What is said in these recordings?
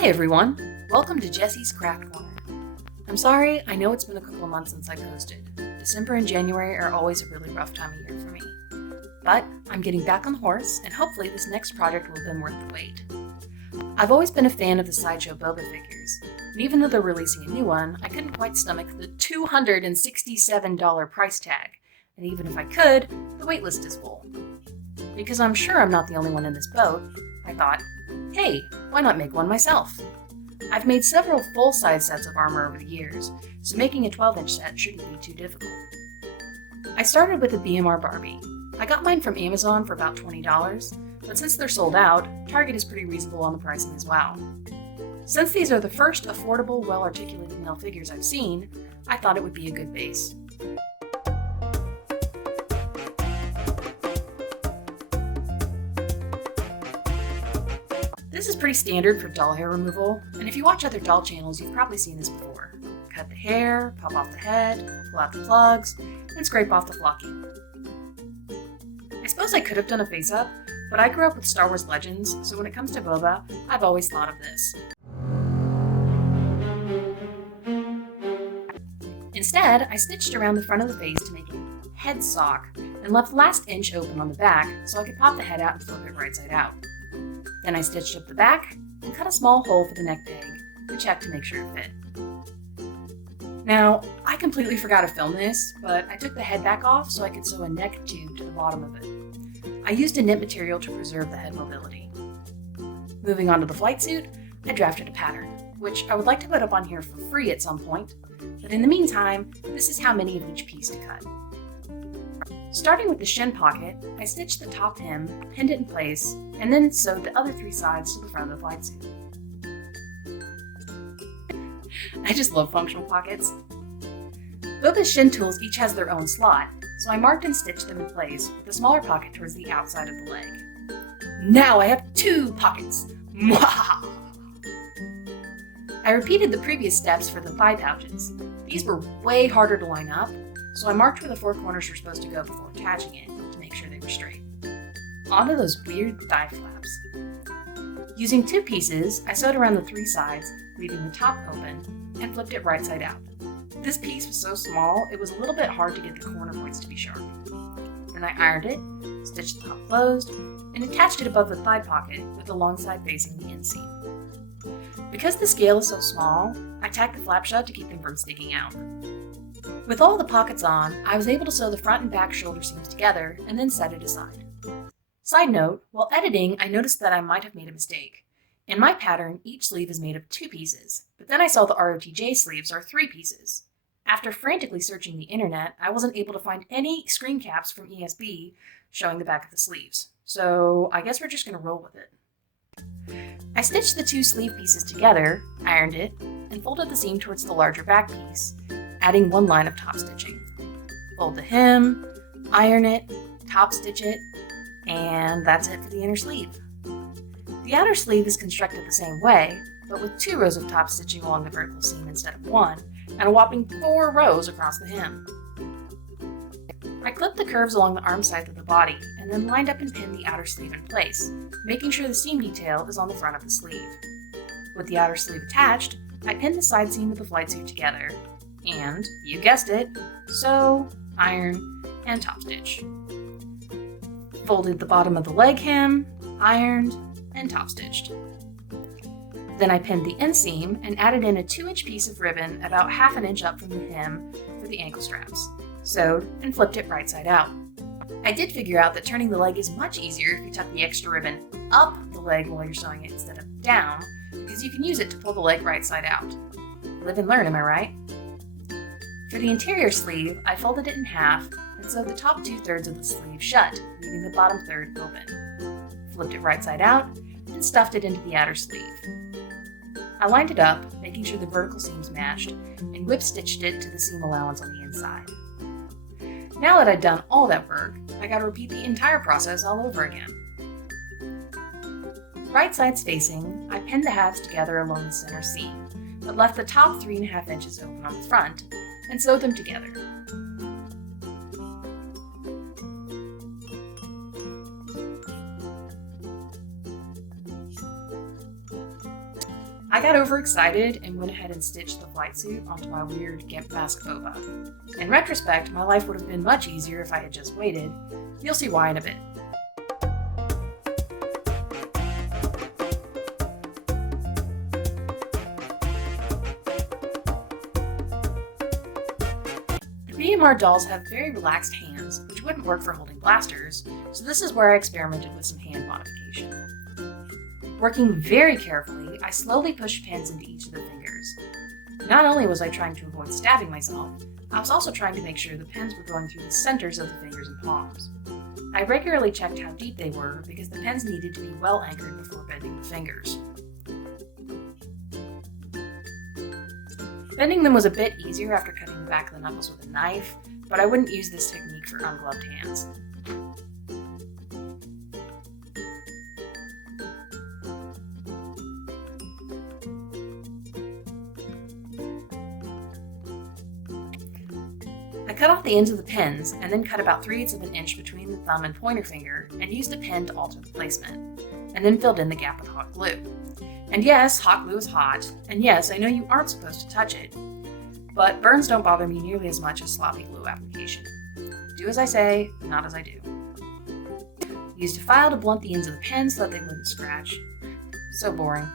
Hi everyone! Welcome to Jessi's Craft Corner. I'm sorry, I know it's been a couple of months since I posted. December and January are always a really rough time of year for me. But I'm getting back on the horse, and hopefully this next project will have been worth the wait. I've always been a fan of the Sideshow Boba figures, and even though they're releasing a new one, I couldn't quite stomach the $267 price tag, and even if I could, the waitlist is full. Because I'm sure I'm not the only one in this boat, I thought, hey, why not make one myself? I've made several full-size sets of armor over the years, so making a 12-inch set shouldn't be too difficult. I started with a BMR Barbie. I got mine from Amazon for about $20, but since they're sold out, Target is pretty reasonable on the pricing as well. Since these are the first affordable, well-articulated male figures I've seen, I thought it would be a good base. This is pretty standard for doll hair removal, and if you watch other doll channels, you've probably seen this before. Cut the hair, pop off the head, pull out the plugs, and scrape off the flocking. I suppose I could have done a face-up, but I grew up with Star Wars Legends, so when it comes to Boba, I've always thought of this. Instead, I stitched around the front of the face to make a head sock, and left the last inch open on the back so I could pop the head out and flip it right side out. Then I stitched up the back and cut a small hole for the neck tag to check to make sure it fit. Now, I completely forgot to film this, but I took the head back off so I could sew a neck tube to the bottom of it. I used a knit material to preserve the head mobility. Moving on to the flight suit, I drafted a pattern, which I would like to put up on here for free at some point, but in the meantime, this is how many of each piece to cut. Starting with the shin pocket, I stitched the top hem, pinned it in place, and then sewed the other three sides to the front of the flight suit. I just love functional pockets. Boba's shin tools each has their own slot, so I marked and stitched them in place with the smaller pocket towards the outside of the leg. Now I have two pockets! Mwahaha! I repeated the previous steps for the thigh pouches. These were way harder to line up, so I marked where the four corners were supposed to go before attaching it to make sure they were straight. Onto those weird thigh flaps. Using two pieces, I sewed around the three sides, leaving the top open, and flipped it right side out. This piece was so small, it was a little bit hard to get the corner points to be sharp. Then I ironed it, stitched the top closed, and attached it above the thigh pocket with the long side facing the inseam. Because the scale is so small, I tacked the flap shut to keep them from sticking out. With all the pockets on, I was able to sew the front and back shoulder seams together and then set it aside. Side note, while editing, I noticed that I might have made a mistake. In my pattern, each sleeve is made of two pieces, but then I saw the ROTJ sleeves are three pieces. After frantically searching the internet, I wasn't able to find any screen caps from ESB showing the back of the sleeves, so I guess we're just going to roll with it. I stitched the two sleeve pieces together, ironed it, and folded the seam towards the larger back piece, adding one line of top stitching. Fold the hem, iron it, top stitch it, and that's it for the inner sleeve. The outer sleeve is constructed the same way, but with 2 rows of top stitching along the vertical seam instead of 1, and a whopping 4 rows across the hem. I clipped the curves along the arm sides of the body, and then lined up and pinned the outer sleeve in place, making sure the seam detail is on the front of the sleeve. With the outer sleeve attached, I pinned the side seam of the flight suit together, and, you guessed it, sew, iron, and top stitch. Folded the bottom of the leg hem, ironed, and top stitched. Then I pinned the inseam and added in a 2-inch piece of ribbon about half an inch up from the hem for the ankle straps, sewed, and flipped it right side out. I did figure out that turning the leg is much easier if you tuck the extra ribbon up the leg while you're sewing it instead of down, because you can use it to pull the leg right side out. Live and learn, am I right? For the interior sleeve, I folded it in half and sewed the top 2/3 of the sleeve shut, leaving the bottom third open. Flipped it right side out, and stuffed it into the outer sleeve. I lined it up, making sure the vertical seams matched, and whip stitched it to the seam allowance on the inside. Now that I'd done all that work, I gotta repeat the entire process all over again. Right sides facing, I pinned the halves together along the center seam, but left the top 3.5 inches open on the front, and sewed them together. I I got overexcited and went ahead and stitched the flight suit onto my weird gimp mask Boba. In retrospect, my life would have been much easier if I had just waited. You'll see why in a bit. The BMR dolls have very relaxed hands, which wouldn't work for holding blasters, so this is where I experimented with some hand modification. Working very carefully, I slowly pushed pins into each of the fingers. Not only was I trying to avoid stabbing myself, I was also trying to make sure the pins were going through the centers of the fingers and palms. I regularly checked how deep they were because the pins needed to be well anchored before bending the fingers. Bending them was a bit easier after cutting the back of the knuckles with a knife, but I wouldn't use this technique for ungloved hands. I cut off the ends of the pins and then cut about 3/8 of an inch between the thumb and pointer finger and used a pen to alter the placement, and then filled in the gap with hot glue. And yes, hot glue is hot, and yes, I know you aren't supposed to touch it, but burns don't bother me nearly as much as sloppy glue application. Do as I say, not as I do. Used a file to blunt the ends of the pins so that they wouldn't scratch. So boring.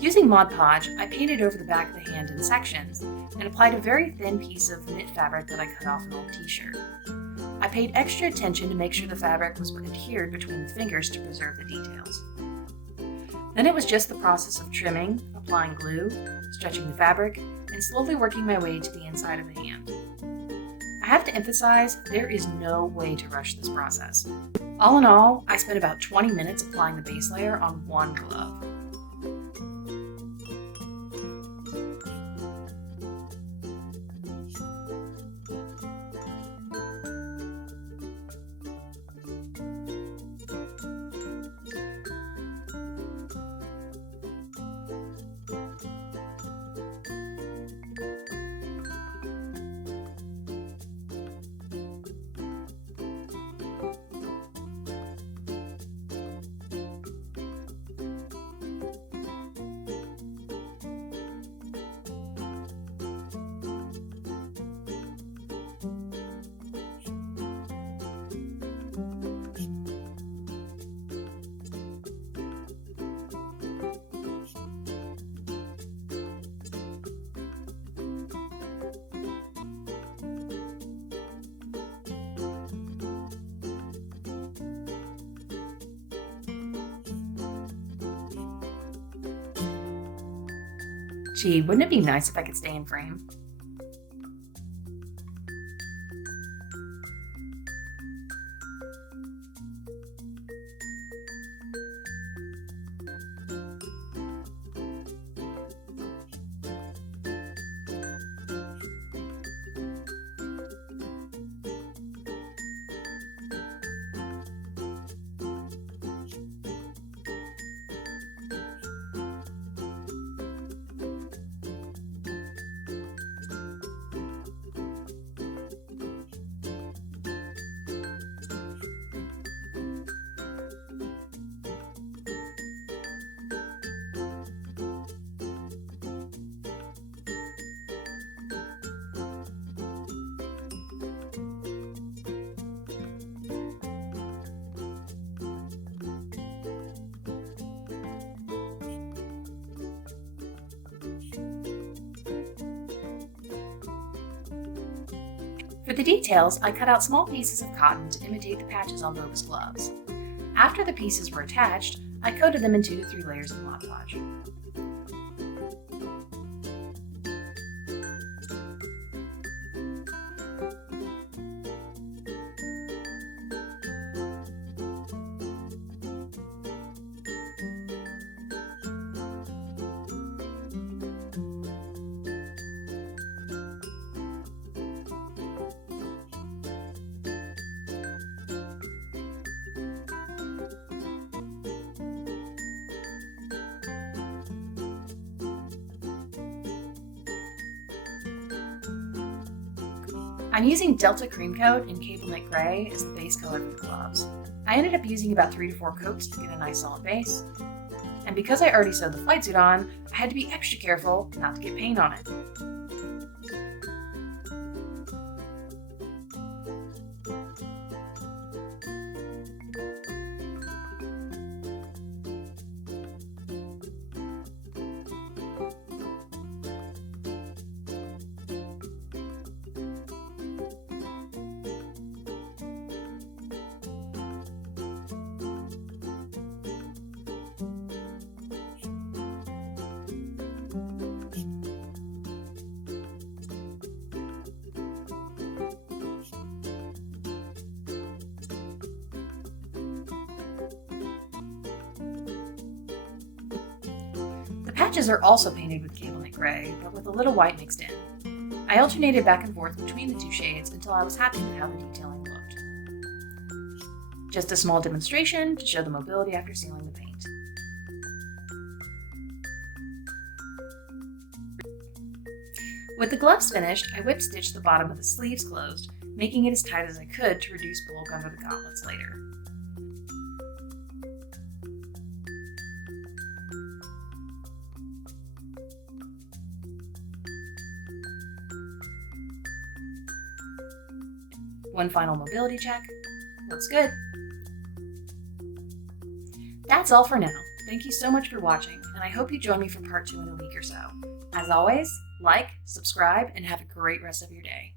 Using Mod Podge, I painted over the back of the hand in sections and applied a very thin piece of knit fabric that I cut off an old t-shirt. I paid extra attention to make sure the fabric was adhered between the fingers to preserve the details. Then it was just the process of trimming, applying glue, stretching the fabric, and slowly working my way to the inside of the hand. I have to emphasize, there is no way to rush this process. All in all, I spent about 20 minutes applying the base layer on one glove. Gee, wouldn't it be nice if I could stay in frame? For the details, I cut out small pieces of cotton to imitate the patches on Boba's gloves. After the pieces were attached, I coated them in 2 to 3 layers of Mod Podge. I'm using Delta Cream Coat in Cable Knit Gray as the base color for the gloves. I ended up using about 3 to 4 coats to get a nice solid base. And and because I already sewed the flight suit on, I had to be extra careful not to get paint on it. The patches are also painted with cable knit gray, but with a little white mixed in. I alternated back and forth between the two shades until I was happy with how the detailing looked. Just a small demonstration to show the mobility after sealing the paint. With the gloves finished, I whip stitched the bottom of the sleeves closed, making it as tight as I could to reduce bulk under the gauntlets later. One final mobility check. Looks good. That's all for now. Thank you so much for watching, and I hope you join me for part 2 in a week or so. As always, like, subscribe, and have a great rest of your day.